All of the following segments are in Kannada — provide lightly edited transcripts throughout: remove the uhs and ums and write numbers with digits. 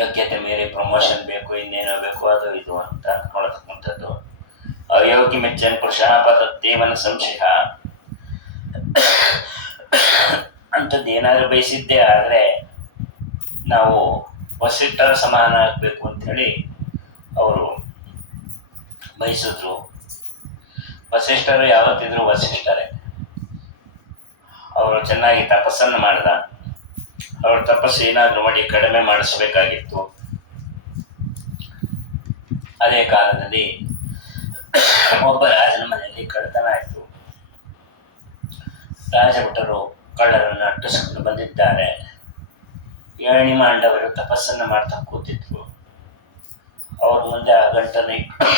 ಯೋಗ್ಯತೆ ಮೇಲೆ ಪ್ರಮೋಷನ್ ಬೇಕು, ಇನ್ನೇನೋ ಬೇಕು, ಅದು ಇದು ಅಂತ ನೋಡತಕ್ಕಂಥದ್ದು. ಅಯೋಗ್ಯ ಮೆಚ್ಚನ್ ಪುರುಷಾಪದೇವನ ಸಂಶಯ ಅಂಥದ್ದು ಏನಾದರೂ ಬಯಸಿದ್ದೇ ಆದರೆ ನಾವು ವಸಿಷ್ಠರ ಸಮಾನ ಆಗಬೇಕು ಅಂಥೇಳಿ ಅವರು ಬಯಸಿದ್ರು. ವಸಿಷ್ಠರು ಯಾವತ್ತಿದ್ರು ವಸಿಷ್ಠರೇ. ಅವರು ಚೆನ್ನಾಗಿ ತಪಸ್ಸನ್ನು ಮಾಡಿದ. ಅವ್ರ ತಪಸ್ಸು ಏನಾದರೂ ಮಾಡಿ ಕಡಿಮೆ ಮಾಡಿಸ್ಬೇಕಾಗಿತ್ತು. ಅದೇ ಕಾಲದಲ್ಲಿ ಒಬ್ಬ ರಾಜನ ಮನೆಯಲ್ಲಿ ಕಳ್ಳತನ ಆಯಿತು. ರಾಜಭಟರು ಕಳ್ಳರನ್ನು ಅಟ್ಟಿಸಿಕೊಂಡು ಬಂದಿದ್ದಾರೆ. ಏಣಿ ಮಾಂಡವರು ತಪಸ್ಸನ್ನು ಮಾಡ್ತಾ ಕೂತಿದ್ರು. ಅವ್ರ ಮುಂದೆ ಆ ಗಂಟನ್ನು ಇಟ್ಟು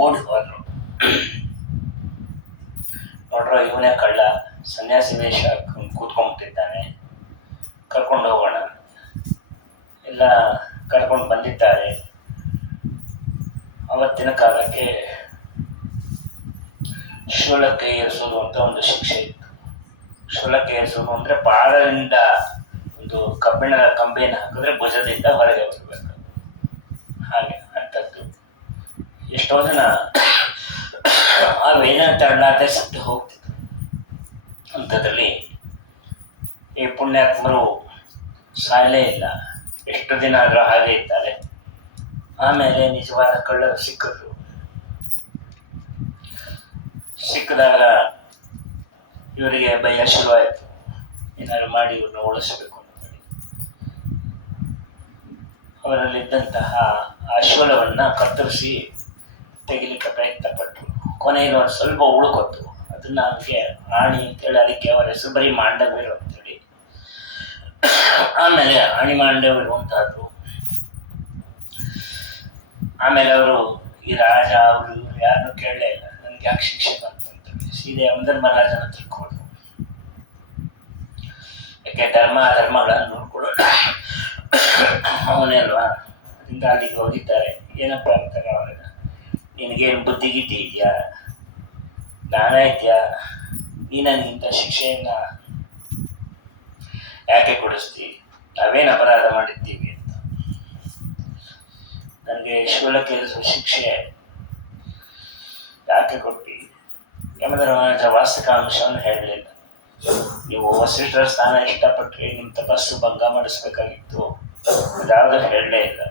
ಓಡಿ ಹೋದ್ರು. ನೋಡ್ರೋ, ಇವನೇ ಕಳ್ಳ, ಸನ್ಯಾಸಿ ವೇಷ ಕೂತ್ಕೊಂಡ್ಬಿಟ್ಟಿದ್ದಾನೆ, ಕರ್ಕೊಂಡು ಹೋಗೋಣ. ಎಲ್ಲ ಕರ್ಕೊಂಡು ಬಂದಿದ್ದಾರೆ. ಅವತ್ತಿನ ಕಾಲಕ್ಕೆ ಶೂಲಕ್ಕೆ ಏರಿಸೋದು ಅಂತ ಒಂದು ಶಿಕ್ಷೆ ಇತ್ತು. ಶೂಲಕ್ಕೆ ಏರಿಸೋದು ಅಂದರೆ ಬಾಳದಿಂದ ಒಂದು ಕಬ್ಬಿಣದ ಕಂಬಿಯನ್ನು ಹಾಕಿದ್ರೆ ಭುಜದಿಂದ ಹೊರಗೆ ಬರಬೇಕು, ಹಾಗೆ ಅಂಥದ್ದು. ಎಷ್ಟೋ ಜನ ಆ ವೇದಾಂತ ಅಣ್ಣಾತೆ ಸತ್ತು ಹೋಗ್ತಿದ್ರು. ಅಂಥದ್ರಲ್ಲಿ ಈ ಪುಣ್ಯಾತ್ಮರು ಸಾಯಲೇ ಇಲ್ಲ, ಎಷ್ಟು ದಿನ ಆದರೂ ಹಾಗೆ ಇದ್ದಾರೆ. ಆಮೇಲೆ ನಿಜವಾದ ಕಳ್ಳರು ಸಿಕ್ಕಿದ್ರು. ಸಿಕ್ಕಿದಾಗ ಇವರಿಗೆ ಭಯ ಶುರುವಾಯಿತು, ಏನಾದ್ರು ಮಾಡಿ ಇವ್ರನ್ನ ಉಳಿಸಬೇಕು ಅಂತೇಳಿ. ಅವರಲ್ಲಿದ್ದಂತಹ ಆ ಶೂಲವನ್ನು ಕತ್ತರಿಸಿ ತೆಗಿಲಿಕ್ಕೆ ಪ್ರಯತ್ನ ಪಟ್ಟರು. ಕೊನೆಗೆ ಒಂದು ಸ್ವಲ್ಪ ಉಳ್ಕೊತು. ಅದನ್ನ ಅವರಿಗೆ ಆಣಿ ಅಂತೇಳಿ, ಅದಕ್ಕೆ ಅವರ ಹೆಸರು ಬರೀ ಮಾಂಡವರು ಅಂತೇಳಿ. ಆಮೇಲೆ ಆಣಿ ಮಾಂಡವರು ಅಂತಾದ್ರು. ಆಮೇಲೆ ಅವರು ಈ ರಾಜ ಅವರು ಇವರು ಯಾರನ್ನೂ ಕೇಳಲೇ ಇಲ್ಲ, ನನಗೆ ಯಾಕೆ ಶಿಕ್ಷೆ ಬಂತು ಅಂತೇಳಿ ಸೀದೆ ಯಮಧರ್ಮರಾಜನ ಹತ್ರಕ್ಕೆ ಹೋದ್ರು. ಯಾಕೆ ಧರ್ಮಗಳನ್ನು ನೋಡ್ಕೊಳ್ಳೋಣ ಅವನೇ ಅಲ್ವಾ. ಅದರಿಂದ ಅಲ್ಲಿಗೆ ಹೋಗಿದ್ದಾರೆ. ಏನಪ್ಪ ಅಂತಾರೆ ಅವಾಗ, ನಿನಗೇನು ಬುದ್ಧಿಗಿದ್ದಿ ಇದೆಯಾ, ಜ್ಞಾನ ಇದೆಯಾ, ನೀ ನನಗಿಂತ ಶಿಕ್ಷೆಯನ್ನು ಯಾಕೆ ಕೊಡಿಸ್ತಿ, ನಾವೇನು ಅಪರಾಧ ಮಾಡಿದ್ದೀವಿ ಅಂತ. ನನಗೆ ಶೂಲಕ್ಕೆ ಶಿಕ್ಷೆ ಯಾಕೆ ಕೊಟ್ಟು. ಯಮಧರ್ಮರಾಜ ವಾಸ್ತವಿಕಾಂಶವನ್ನು ಹೇಳಲಿಲ್ಲ. ನೀವು ವಸಿಷ್ಠರ ಸ್ಥಾನ ಇಷ್ಟಪಟ್ಟರೆ ನಿಮ್ಮ ತಪಸ್ಸು ಭಂಗ ಮಾಡಿಸ್ಬೇಕಾಗಿತ್ತು, ಅದಾದರೂ ಹೇಳಲೇ ಇಲ್ಲ.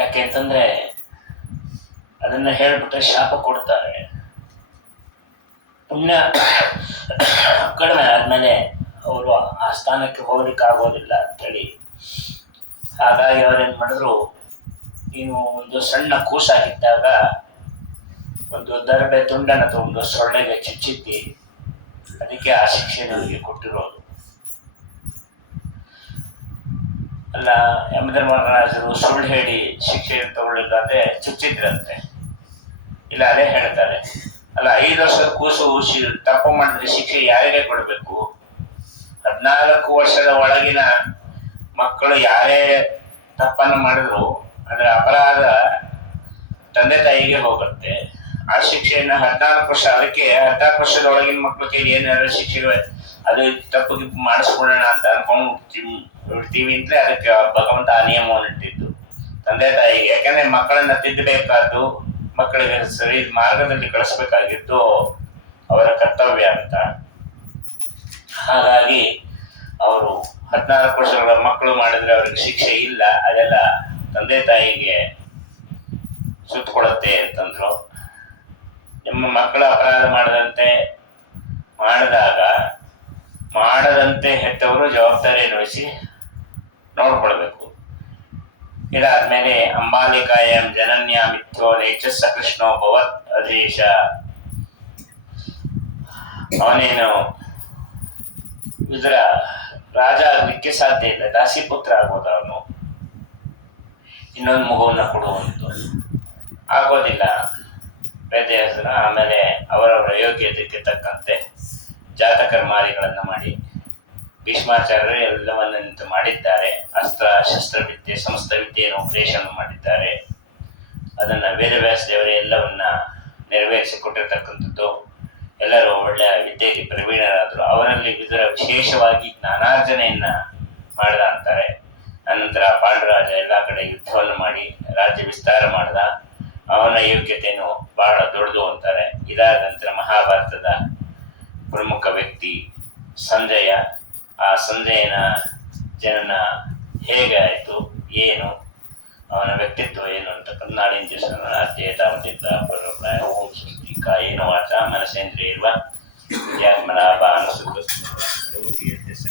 ಯಾಕೆ ಅಂತಂದ್ರೆ ಅದನ್ನ ಹೇಳ್ಬಿಟ್ರೆ ಶಾಪ ಕೊಡ್ತಾರೆ. ಪುಣ್ಯ ಕಡಿಮೆ ಆದ್ಮೇಲೆ ಅವರು ಆ ಸ್ಥಾನಕ್ಕೆ ಹೋಗ್ಲಿಕ್ಕೆ ಆಗೋದಿಲ್ಲ ಅಂತೇಳಿ. ಹಾಗಾಗಿ ಅವರೇನು ಮಾಡಿದ್ರು, ನೀನು ಒಂದು ಸಣ್ಣ ಕೂಸಾಗಿದ್ದಾಗ ಒಂದು ದರಬೆ ತುಂಡನ್ನು ತಗೊಂಡು ಸೊಳ್ಳೆಗೆ ಚುಚ್ಚಿದ್ದಿ, ಅದಕ್ಕೆ ಆ ಶಿಕ್ಷೆ ನನಗೆ ಕೊಟ್ಟಿರೋದು. ಅಲ್ಲ, ಯಮಧರ್ಮರಾಜರು ಸುಳ್ಳು ಹೇಳಿ ಶಿಕ್ಷೆ ತಗೊಳ್ಳಿಲ್ಲದೆ ಚುಚ್ಚಿದ್ರಂತೆ. ಇಲ್ಲ, ಅದೇ ಹೇಳ್ತಾರೆ ಅಲ್ಲ, 5 ವರ್ಷದ ಕೂಸು ತಪ್ಪು ಮಾಡಿದ್ರೆ ಶಿಕ್ಷೆ ಯಾರಿಗೆ ಕೊಡಬೇಕು? 14 ವರ್ಷದ ಒಳಗಿನ ಮಕ್ಕಳು ಯಾರೇ ತಪ್ಪನ್ನು ಮಾಡಿದ್ರು ಅದರ ಅಪರಾಧ ತಂದೆ ತಾಯಿಗೆ ಹೋಗುತ್ತೆ. ಆ ಶಿಕ್ಷೆಯನ್ನು 14 ವರ್ಷ, ಅದಕ್ಕೆ 14 ವರ್ಷದ ಒಳಗಿನ ಮಕ್ಕಳ ಕೈಲಿ ಏನಾದ್ರು ಶಿಕ್ಷೆ ಅದು ತಪ್ಪಿಗೆ ಮಾಡಿಸ್ಕೊಳ್ಳೋಣ ಅಂತ ಅನ್ಕೊಂಡ್ಬಿಡ್ತೀವಿ ಅಂತಲೇ ಅದಕ್ಕೆ ಭಗವಂತ ಆ ನಿಯಮವನ್ನು ಇಟ್ಟಿದ್ದು ತಂದೆ ತಾಯಿಗೆ. ಯಾಕಂದ್ರೆ ಮಕ್ಕಳನ್ನ ತಿದ್ದಬೇಕಾದ್ದು, ಮಕ್ಕಳಿಗೆ ಸರಿ ಮಾರ್ಗದಲ್ಲಿ ಕಳಿಸ್ಬೇಕಾಗಿದ್ದು ಅವರ ಕರ್ತವ್ಯ ಅಂತ. ಹಾಗಾಗಿ ಅವರು 14 ವರ್ಷಗಳ ಮಕ್ಕಳು ಮಾಡಿದ್ರೆ ಅವ್ರಿಗೆ ಶಿಕ್ಷೆ ಇಲ್ಲ, ಅದೆಲ್ಲ ತಂದೆ ತಾಯಿಗೆ ಸುತ್ತಕೊಡುತ್ತೆ ಅಂತಂದ್ರು. ನಿಮ್ಮ ಮಕ್ಕಳ ಅಪರಾಧ ಮಾಡದಂತೆ ಹೆತ್ತವರು ಜವಾಬ್ದಾರಿಯನ್ನು ವಹಿಸಿ ನೋಡ್ಕೊಳ್ಬೇಕು. ಇದಾದ್ಮೇಲೆ ಅಂಬಾಲಿಕಾಯಂ ಜನನ್ಯ ಮಿತ್ರೋ ನೈಚಸ್ಸ ಕೃಷ್ಣೋ ಭವತ್ ಅದೇಶ. ಅವನೇನು ಇದರ ರಾಜ ಆಗ್ಲಿಕ್ಕೆ ಸಾಧ್ಯ ಇಲ್ಲ, ದಾಸಿಪುತ್ರ ಆಗ್ಬೋದು ಅವನು. ಇನ್ನೊಂದು ಮಗುವನ್ನ ಕೊಡುವಂತ ಆಗೋದಿಲ್ಲ ವೇದವ್ಯಾಸರ. ಆಮೇಲೆ ಅವರವರ ಯೋಗ್ಯತೆಗೆ ತಕ್ಕಂತೆ ಜಾತಕರ್ಮಾದಿಗಳನ್ನು ಮಾಡಿ ಭೀಷ್ಮಾಚಾರ್ಯರು ಎಲ್ಲವನ್ನಂತ ಮಾಡಿದ್ದಾರೆ. ಅಸ್ತ್ರ ಶಸ್ತ್ರ ವಿದ್ಯೆ ಸಮಸ್ತ ವಿದ್ಯೆಯನ್ನು ಉಪದೇಶವನ್ನು ಮಾಡಿದ್ದಾರೆ. ಅದನ್ನು ವೇದವ್ಯಾಸ ದೇವರೇ ಎಲ್ಲವನ್ನ ನೆರವೇರಿಸಿಕೊಟ್ಟಿರ್ತಕ್ಕಂಥದ್ದು. ಎಲ್ಲರೂ ಒಳ್ಳೆಯ ವಿದ್ಯೆಗೆ ಪ್ರವೀಣರಾದರು. ಅವರಲ್ಲಿ ವಿದುರ ವಿಶೇಷವಾಗಿ ಜ್ಞಾನಾರ್ಜನೆಯನ್ನ ಮಾಡ್ದ ಅಂತಾರೆ. ಅನಂತರ ಪಾಂಡುರಾಜ ಎಲ್ಲ ಕಡೆ ಯುದ್ಧವನ್ನು ಮಾಡಿ ರಾಜ್ಯ ವಿಸ್ತಾರ ಮಾಡ್ದ. ಅವನ ಯೋಗ್ಯತೆಯನ್ನು ಬಹಳ ದೊಡ್ಡದು ಅಂತಾರೆ. ಇದಾದ ನಂತರ ಮಹಾಭಾರತದ ಪ್ರಮುಖ ವ್ಯಕ್ತಿ ಸಂಜಯ. ಆ ಸಂಜಯನ ಜನನ ಹೇಗೆ ಆಯಿತು, ಏನು ಅವನ ವ್ಯಕ್ತಿತ್ವ ಏನು ಅಂತಕ್ಕಂಥ ನಾಳಿನ ದಿವಸ ಅಧ್ಯೇತಾವತಿದ್ದ ಓಂ ಸ್ವಸ್ತಿ ಕಾಯೇನ ವಾಚ ಮನಸೇಂದ್ರಿಯ ಇಲ್ವಾ ಯಾತ್ಮನಾಭ ಅನುಸುಖ